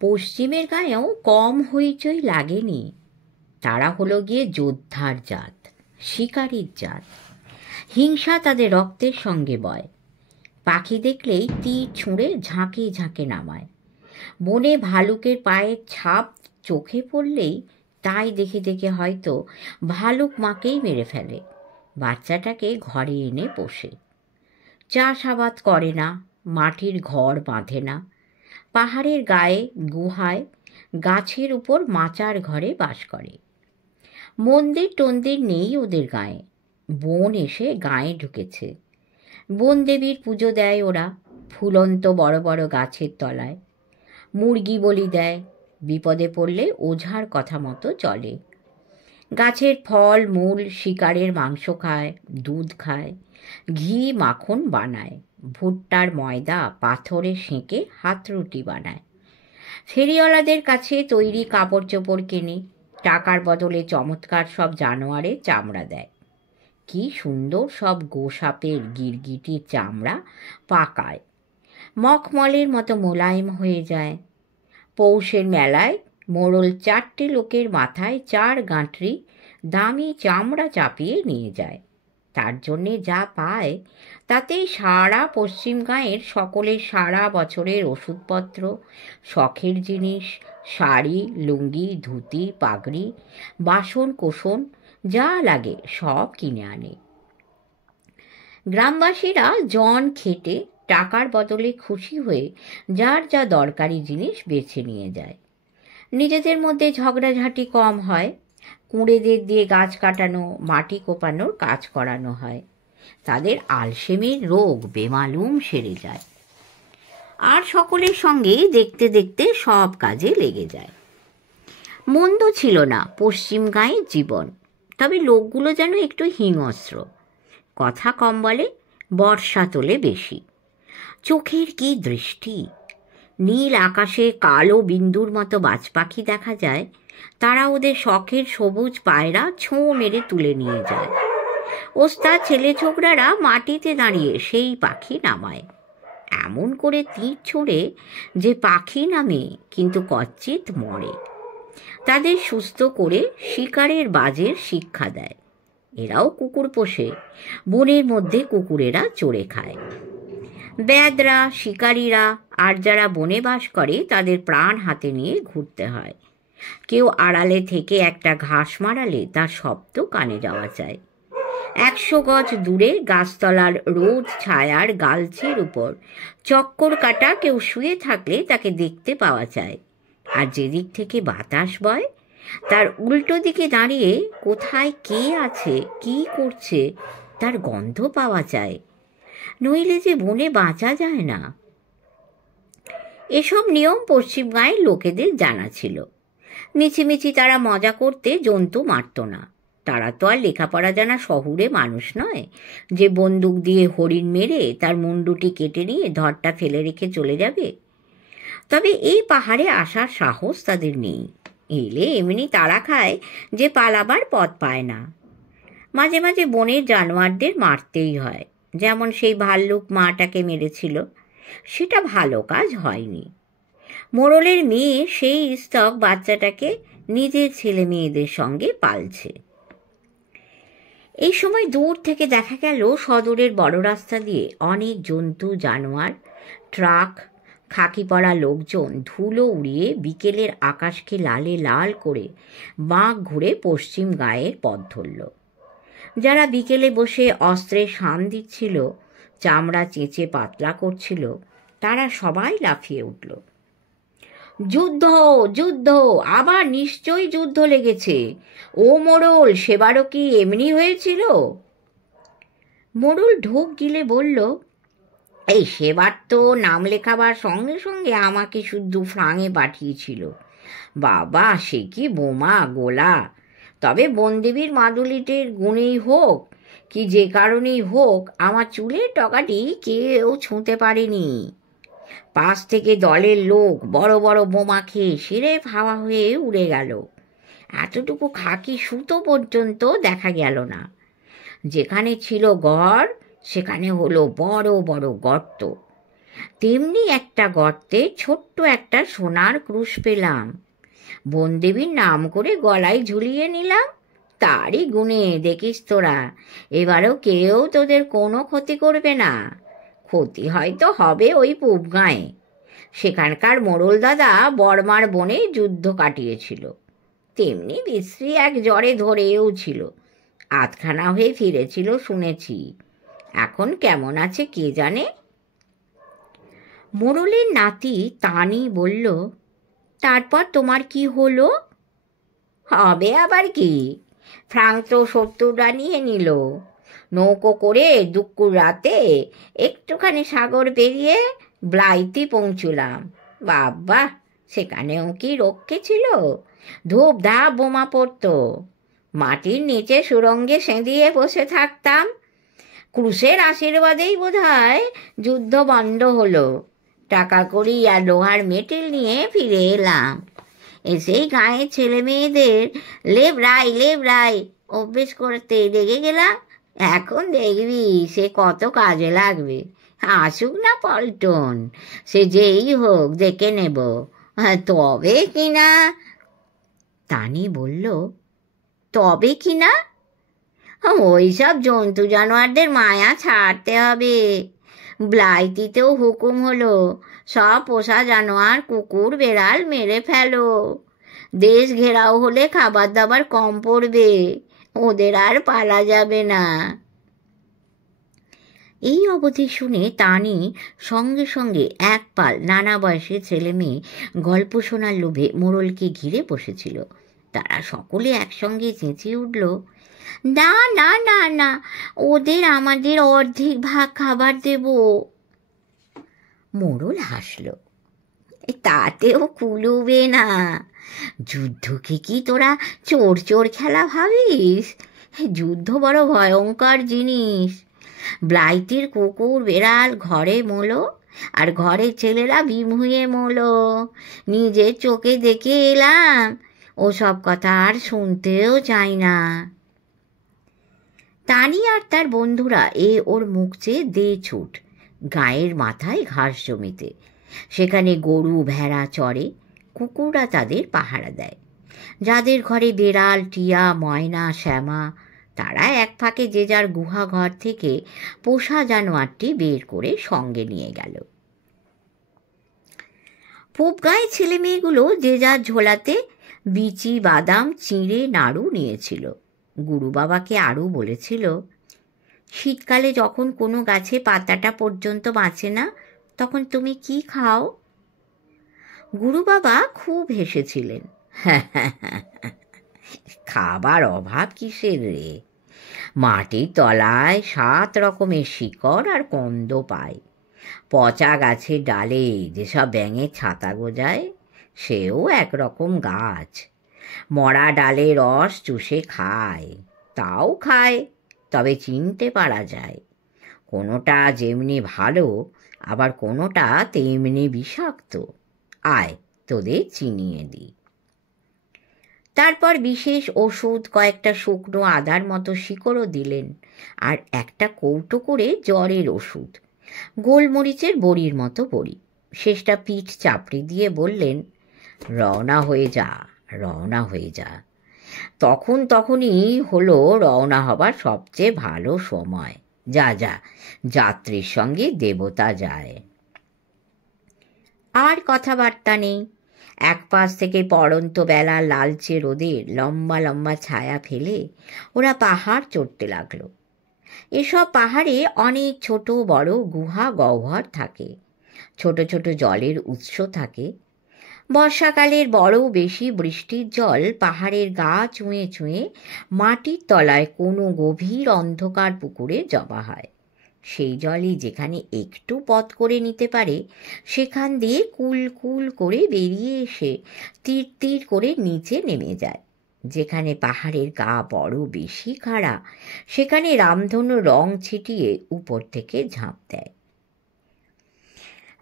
পশ্চিমের গায়েও কম হইচই লাগেনি। তারা হলো গিয়ে যোদ্ধার জাত, শিকারীর জাত। হিংসা তাদের রক্তের সঙ্গে বয়। পাখি দেখলেই তীর ছুঁড়ে ঝাঁকে ঝাঁকে নামায়। বনে ভালুকের পায়ের ছাপ চোখে পড়লেই তাই দেখে দেখে হয়তো ভালুক মাকেই মেরে ফেলে, বাচ্চাটাকে ঘরে এনে পোষে। চাষাবাদ করে না, মাটির ঘর বাঁধে না, পাহাড়ের গায়ে গুহায় গাছের উপর মাচার ঘরে বাস করে। মন্দির টন্দির নেই ওদের গায়ে। বন এসে গায়ে ঢুকেছে। বন দেবীর পুজো দেয় ওরা ফুলন্ত বড় বড় গাছের তলায়। মুরগি বলি দেয়, বিপদে পড়লে ওঝার কথা মতো চলে। গাছের ফল মূল শিকারের মাংস খায়, দুধ খায়, ঘি মাখন বানায়, ভুট্টার ময়দা পাথরে সেঁকে হাতরুটি বানায়। ফেরিওয়ালাদের কাছে তৈরি কাপড় চোপড় কেনে, টাকার বদলে চমৎকার সব জানোয়ারের চামড়া দেয়। কি সুন্দর সব গোসাপের গিরগিটির চামড়া পাকায়, মখমলের মতো মোলায়েম হয়ে যায়। পৌষের মেলায় মোড়ল 4টে লোকের মাথায় 4 গাঁটরি দামি চামড়া চাপিয়ে নিয়ে যায়। তার জন্যে যা পায় তাতেই সারা পশ্চিম গাঁয়ের সকলের সারা বছরের ওষুধপত্র, শখের জিনিস, শাড়ি, লুঙ্গি, ধুতি, পাগড়ি, বাসন কোসন যা লাগে সব কিনে আনে। গ্রামবাসীরা জন খেটে টাকার বদলে খুশি হয়ে যার যা দরকারি জিনিস বেছে নিয়ে যায়। নিজেদের মধ্যে ঝগড়াঝাঁটি কম হয়। কুঁড়েদের দিয়ে গাছ কাটানো, মাটি কোপানোর কাজ করানো হয়। তাদের আলসেমির রোগ বেমালুম সেরে যায়। আর সকলের সঙ্গেই দেখতে দেখতে সব কাজে লেগে যায়। মন্দ ছিল না পশ্চিম গাঁয়ের জীবন, তবে লোকগুলো যেন একটু হিংস্র। কথা কম বলে, বর্ষা তোলে বেশি। চোখের কি দৃষ্টি! নীল আকাশে কালো বিন্দুর মতো বাজ পাখি দেখা যায়, তারা ওদের শখের সবুজ পায়রা ছোঁ মেরে তুলে নিয়ে যায়। ওস্তাদ ছেলে ছোকরারা মাটিতে দাঁড়িয়ে সেই পাখি নামায়। এমন করে তীর ছোঁড়ে যে পাখি নামে কিন্তু কচ্চিৎ মরে। তাদের সুস্থ করে শিকারের বাজের শিক্ষা দেয়। এরাও কুকুর পোষে, বনের মধ্যে কুকুরেরা চড়ে খায়। ব্যাদরা, শিকারীরা আর যারা বনে বাস করে তাদের প্রাণ হাতে নিয়ে ঘুরতে হয়। কেউ আড়ালে থেকে একটা ঘাস মারালে তার শব্দ কানে যাওয়া যায়। 100 গজ দূরে গাছতলার রোদ ছায়ার গালছের উপর চক্কর কাটা কেউ শুয়ে থাকলে তাকে দেখতে পাওয়া যায়। আর যেদিক থেকে বাতাস বয় তার উল্টো দিকে দাঁড়িয়ে কোথায় কে আছে, কি করছে তার গন্ধ পাওয়া যায়। নইলে যে বনে বাঁচা যায় না। এসব নিয়ম পশ্চিম গাঁয়ের লোকেদের জানা ছিল। মিছিমিছি তারা মজা করতে জন্তু মারত না। তারা তো আর লেখাপড়া জানা শহুরে মানুষ নয় যে বন্দুক দিয়ে হরিণ মেরে তার মুন্ডুটি কেটে নিয়ে ধরটা ফেলে রেখে চলে যাবে। তবে এই পাহাড়ে আসার সাহস তাদের নেই। এলে এমনি তারা খায় যে পালাবার পথ পায় না। মাঝে মাঝে বনের জানোয়ারদের মারতেই হয়, যেমন সেই ভাল্লুক মাটাকে মেরেছিল। সেটা ভালো কাজ হয়নি। মোড়লের মেয়ে সেই স্তক বাচ্চাটাকে নিজের ছেলে মেয়েদের সঙ্গে পালছে। এই সময় দূর থেকে দেখা গেল সদরের বড় রাস্তা দিয়ে অনেক জন্তু জানোয়ার, ট্রাক, খাকি পরা লোকজন ধুলো উড়িয়ে বিকেলের আকাশকে লালে লাল করে বাঁক ঘুরে পশ্চিম গাঁয়ের পথ ধরল। যারা বিকেলে বসে অস্ত্রের শান দিচ্ছিল, চামড়া চেঁচে পাতলা করছিল, তারা সবাই লাফিয়ে উঠল। যুদ্ধ, যুদ্ধ, আবার নিশ্চয়ই যুদ্ধ লেগেছে। ও মোড়ল, সেবারও কি এমনি হয়েছিল? মোড়ল ঢোক গিলে বলল, এই সেবার তো নাম লেখাবার সঙ্গে সঙ্গে আমাকে শুদ্ধ ফ্রাঙে পাঠিয়েছিল। বাবা, সে কি বোমা গোলা! তবে বনদেবীর মাদুলিটের গুণেই হোক কি যে কারণেই হোক আমার চুলের টকাটি কেউ ছুঁতে পারেনি। পাশ থেকে দলের লোক বড় বড় বোমা খেয়ে সিরেফ হাওয়া হয়ে উড়ে গেল। এতটুকু খাকি সুতো পর্যন্ত দেখা গেল না। যেখানে ছিল ঘর সেখানে হলো বড় বড় গর্ত। তেমনি একটা গর্তে ছোট্ট একটা সোনার ক্রুশ পেলাম। বনদেবীর নাম করে গলায় ঝুলিয়ে নিলাম। তারই গুণে দেখিস তোরা, এবারেও কেউ তোদের কোনো ক্ষতি করবে না। ক্ষতি হয়তো হবে ওই পূব গাঁয়ে। সেখানকার মোড়ল দাদা বর্মার বনে যুদ্ধ কাটিয়েছিল, তেমনি বিশ্রী এক জ্বরে ধরেও ছিল। আধখানা হয়ে ফিরেছিল শুনেছি। এখন কেমন আছে কে জানে। মোড়লের নাতি তানি বলল, তারপর তোমার কি হলো? হবে আবার কি, ফ্রাঙ্ক তো শত্রুরা নিয়ে নিল। নৌকো করে দুপুর রাতে একটুখানি সাগর পেরিয়ে ব্লাইতে পৌঁছলাম। বাবা, সেখানেও কি রক্ষে ছিল! ধূপ ধাপ বোমা পড়তো। মাটির নিচে সুরঙ্গে সেঁধিয়ে বসে থাকতাম। ক্রুশের আশীর্বাদেই বোধহয় যুদ্ধ বন্ধ হলো। টাকা কড়ি আর লোহার মেটেল নিয়ে ফিরে এলাম। এসেই গাঁয়ের ছেলে মেয়েদের লেবরাই অভ্যেস করতে লেগে গেলাম। এখন দেখবি সে কত কাজে লাগবে। আসুক না পল্টন, সে যেই হোক দেখে নেব। তবে কিনা, তানি বলল, তবে কিনা ওই সব জন্তু জানোয়ারদের মায়া ছাড়তে হবে। ব্লাইতিতেও হুকুম হলো, সব পোষা জানোয়ার কুকুর বেড়াল মেরে ফেলো। দেশ ঘেরাও হলে খাবার দাবার কম পড়বে, ওদের আর পালা যাবে না। এই অবধি শুনে তানি সঙ্গে সঙ্গে এক পাল নানা বয়সের ছেলে মেয়ে গল্প শোনার লোভে মোড়লকে ঘিরে বসেছিল। তারা সকলে একসঙ্গে চেঁচিয়ে উঠল, না না না না, ওদের আমাদের অর্ধেক ভাগ খাবার দেব। মোড়ল হাসল, তাতেও কুলুবে না। যুদ্ধকে কি তোরা চোর চোর খেলা ভাবিস? যুদ্ধ বড় ভয়ঙ্কর জিনিস। ব্লাইতির কুকুর বেড়াল ঘরে মোলো, আর ঘরের ছেলেরা বিমুয়ে মোলো। নিজের চোখে দেখে এলাম, ওসব কথা আর শুনতেও চাই না। তানি আর তার বন্ধুরা ওর মুখ চেয়ে দে ছুট গায়ের মাথায় ঘাস জমিতে। সেখানে গরু ভেড়া চড়ে, কুকুররা তাদের পাহারা দেয়। যাদের ঘরে বেড়াল টিয়া ময়না শ্যামা, তারা এক ফাঁকে যে যার গুহা ঘর থেকে পোষা জানোয়ারটি বের করে সঙ্গে নিয়ে গেল। পূব গাঁয়ের ছেলে মেয়েগুলো যে যার ঝোলাতে বিচি বাদাম চিঁড়ে নাড়ু নিয়েছিল। গুরু বাবাকে আরও বলেছিল, শীতকালে যখন কোনো গাছে পাতাটা পর্যন্ত বাঁচে না, তখন তুমি কি খাও? গুরু বাবা খুব হেসেছিলেন। খাবার অভাব কিসের রে, মাটির তলায় 7 রকমের শিকড় আর কন্দ পায়। পচা গাছের ডালে যেসব ব্যাঙের ছাতা গোজায়, সেও একরকম গাছ। মরা ডালে রস চুষে খায়, তাও খায়, তবে চিনতে পারা যায়। কোনোটা যেমনি ভালো, আবার কোনোটা তেমনি বিষাক্ত। আয় তোদের চিনিয়ে দিই। তারপর বিশেষ ওষুধ, কয়েকটা শুকনো আদার মতো শিকড়ও দিলেন, আর একটা কৌটো করে জ্বরের ওষুধ, গোলমরিচের বড়ির মতো বড়ি। শেষটা পিঠ চাপড়ি দিয়ে বললেন, রওনা হয়ে যা, রওনা হয়ে যা। তখনই হলো রওনা হবার সবচেয়ে ভালো সময়। যা যা, যাত্রীর সঙ্গে দেবতা যায়। আর কথাবার্তা নেই। এক পাশ থেকে পড়ন্ত বেলা লালচে রোদের লম্বা লম্বা ছায়া ফেলে ওরা পাহাড় চড়তে লাগলো। এসব পাহাড়ে অনেক ছোট বড় গুহা গহ্বর থাকে, ছোট ছোট জলের উৎস থাকে। বর্ষাকালের বড় বেশি বৃষ্টির জল পাহাড়ের গা চুঁয়ে চুঁয়ে মাটির তলায় কোনো গভীর অন্ধকার পুকুরে জমা হয়। সেই জলই যেখানে একটু পথ করে নিতে পারে, সেখান দিয়ে কুল কুল করে বেরিয়ে এসে তীর তীর করে নিচে নেমে যায়। যেখানে পাহাড়ের গা বড় বেশি খাড়া, সেখানে রামধনু রং ছিটিয়ে উপর থেকে ঝাঁপ দেয়।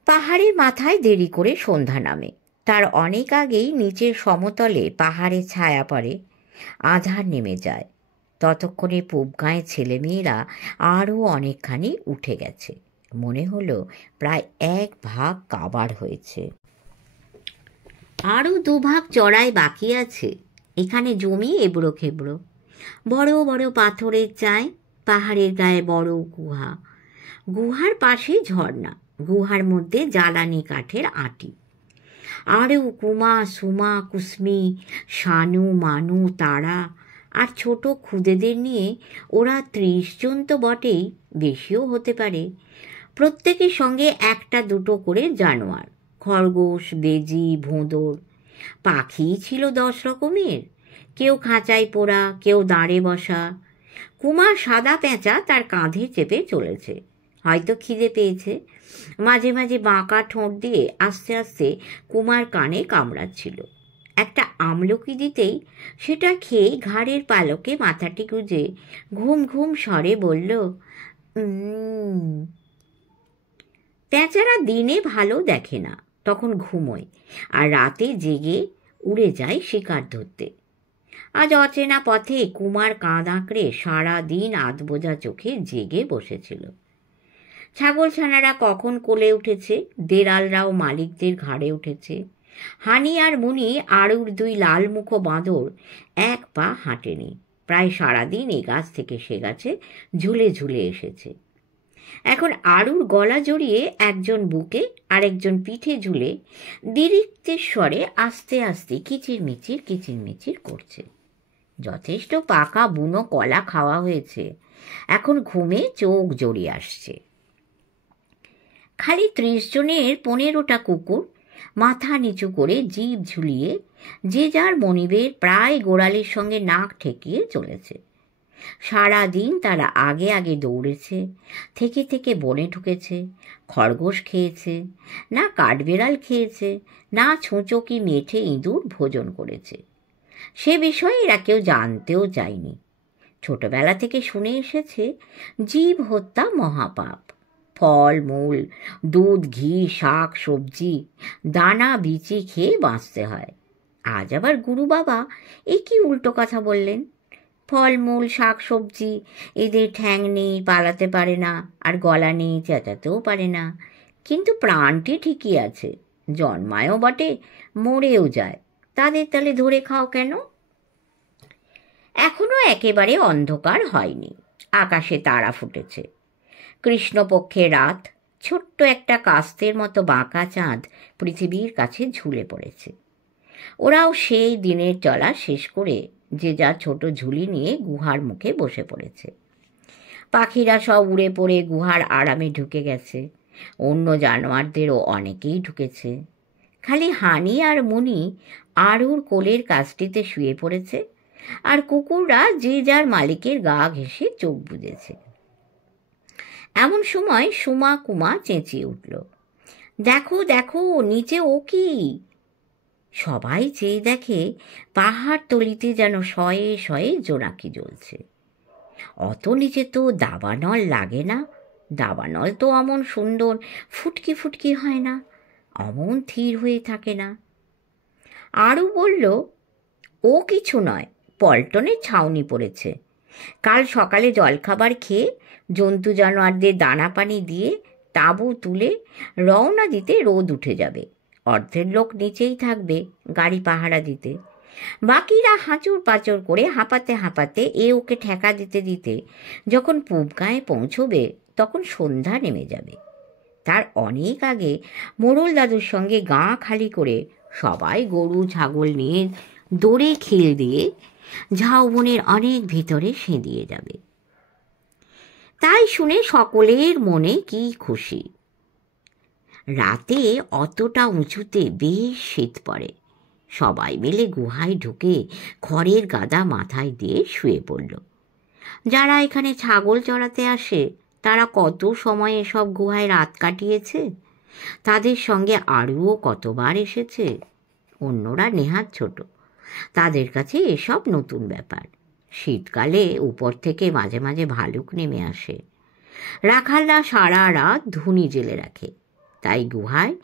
পাহাড়ের মাথায় দেরি করে সন্ধ্যা নামে। তার অনেক আগেই নিচের সমতলে পাহাড়ে ছায়া পড়ে, আঁধার নেমে যায়। ততক্ষণে পূব গাঁয়ের ছেলেমেয়েরা আরও অনেকখানি উঠে গেছে। মনে হলো প্রায় 1 ভাগ কাবার হয়েছে। আরও 2 ভাগ চড়াই বাকি আছে। এখানে জমি এবড়ো খেবড়ো, বড় বড় পাথরের চাই, পাহাড়ের গায়ে বড় গুহা, গুহার পাশে ঝর্ণা, গুহার মধ্যে জ্বালানি কাঠের আঁটি। আরও কুমা, সুমা, কুসমি, শানু, মানু, তারা আর ছোট খুদেদের নিয়ে ওরা 30 জন তো বটেই, বেশিও হতে পারে। প্রত্যেকের সঙ্গে 1-2 করে জানোয়ার, খরগোশ, বেজি, ভোঁদর। পাখি ছিল 10 রকমের, কেউ খাঁচায় পোড়া, কেউ দাঁড়ে বসা। কুমার সাদা পেঁচা তার কাঁধে চেপে চলেছে, হয়তো খিদে পেয়েছে। মাঝে মাঝে বাঁকা ঠোঁট দিয়ে আস্তে আস্তে কুমার কানে কামড়াচ্ছিল। একটা আমলকি দিতেই সেটা খেয়ে ঘাড়ের পালকে মাথাটি গুঁজে ঘুম ঘুম স্বরে বলল, পেঁচারা দিনে ভালো দেখে না, তখন ঘুমোয়, আর রাতে জেগে উড়ে যায় শিকার ধরতে। আজ অচেনা পথে কুমার কাঁধ আঁকড়ে সারাদিন আধবোজা চোখে জেগে বসেছিল। ছাগল ছানারা কখন কোলে উঠেছে, দেড়ালরাও মালিকদের ঘাড়ে উঠেছে। হানি আর মুনি আড়ুর 2 লালমুখো বাঁদর 1 পা হাঁটেনি, প্রায় সারাদিন এ গাছ থেকে সে গাছে ঝুলে ঝুলে এসেছে। এখন আড়ুর গলা জড়িয়ে একজন বুকে আর একজন পিঠে ঝুলে দিরিক্তের স্বরে আস্তে আস্তে কিচিরমিচির কিচিরমিচির করছে। যথেষ্ট পাকা বুনো কলা খাওয়া হয়েছে, এখন ঘুমে চোখ জড়িয়ে আসছে। খালি 30 জনের 15টা কুকুর মাথা নিচু করে জিভ ঝুলিয়ে যে যার মনিবের প্রায় গোড়ালির সঙ্গে নাক ঠেকিয়ে চলেছে। সারাদিন তারা আগে আগে দৌড়েছে, থেকে থেকে বনে ঢুকেছে, খরগোশ খেয়েছে, না কাঠবেড়াল খেয়েছে, না ছুঁচো কি মেঠে ইঁদুর ভোজন করেছে। সে বিষয়ে এরা কেউ জানতেও চায়নি। ছোটবেলা থেকে শুনে এসেছে জীব হত্যা মহাপাপ। ফল মূল, দুধ, ঘি, শাক সবজি, দানা বিচি খেয়ে বাঁচতে হয়। আজ আবার গুরু বাবা এ কি উল্টো কথা বললেন? ফলমূল, শাক সবজি, এদের ঠ্যাং নেই, পালাতে পারে না, আর গলা নেই, চেঁচাতেও পারে না, কিন্তু প্রাণটি ঠিকই আছে, জন্মায়ও বটে, মরেও যায়। তাদের তাহলে ধরে খাও কেন? এখনো একেবারে অন্ধকার হয়নি, আকাশে তারা ফুটেছে। কৃষ্ণপক্ষের রাত, ছোট্ট একটা কাস্তের মতো বাঁকা চাঁদ পৃথিবীর কাছে ঝুলে পড়েছে। ওরাও সেই দিনের চলা শেষ করে যে যা ছোট ঝুলি নিয়ে গুহার মুখে বসে পড়েছে। পাখিরা সব উড়ে পড়ে গুহার আরামে ঢুকে গেছে, অন্য জানোয়ারদেরও অনেকেই ঢুকেছে। খালি হানি আর মুনি আড়ুর কোলের কাছটিতে শুয়ে পড়েছে, আর কুকুররা যে যার মালিকের গা ঘেঁষে চোখ বুজেছে। এমন সময় সুমা কুমা চেঁচিয়ে উঠল, দেখো দেখো, নিচে ও কি! সবাই চেয়ে দেখে পাহাড় তলিতে যেন শয়ে শয়ে জোনাকি জ্বলছে। অত নিচে তো দাবানল লাগে না, দাবানল তো অমন সুন্দর ফুটকি ফুটকি হয় না, অমন থির হয়ে থাকে না। আরও বলল, ও কিছু নয়, পল্টনের ছাউনি পড়েছে। কাল সকালে জলখাবার খেয়ে জন্তু জানোয়ারদের দানা পানি দিয়ে তাঁবু তুলে রওনা দিতে রোদ উঠে যাবে। অর্ধেক লোক নিচেই থাকবে গাড়ি পাহারা দিতে, বাকিরা হাঁচুর পাঁচর করে হাঁপাতে হাঁপাতে এ ওকে ঠেকা দিতে দিতে যখন পূব গাঁয়ে পৌঁছবে তখন সন্ধ্যা নেমে যাবে। তার অনেক আগে মোড়ল দাদুর সঙ্গে গাঁ খালি করে সবাই গরু ছাগল নিয়ে দৌড়ে খিল দিয়ে ঝাউবনের অনেক ভিতরে সেঁধিয়ে যাবে। তাই শুনে সকলের মনে কি খুশি। রাতে অতটা উঁচুতে বেশ শীত পড়ে। সবাই মিলে গুহায় ঢুকে খড়ের গাদা মাথায় দিয়ে শুয়ে পড়ল। যারা এখানে ছাগল চড়াতে আসে তারা কত সময় এসব গুহায় রাত কাটিয়েছে, তাদের সঙ্গে আরও কতবার এসেছে। অন্যরা নেহাত ছোট, তাদের কাছে এসব নতুন ব্যাপার। শীতকালে উপর থেকে মাঝে মাঝে ভালুক নেমে আসে। রাখালরা সারা রাত ধুনি জেলে রাখে, তাই গুহায়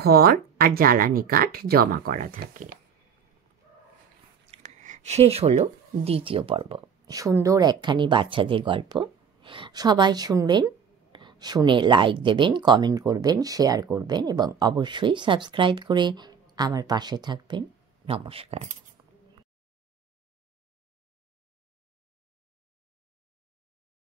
খড় আর জ্বালানি কাঠ জমা করা থাকে। শেষ হলো 2য় পর্ব। সুন্দর একখানি বাচ্চাদের গল্প। সবাই শুনবেন, শুনে লাইক দেবেন, কমেন্ট করবেন, শেয়ার করবেন এবং অবশ্যই সাবস্ক্রাইব করে আমার পাশে থাকবেন। নমস্কার।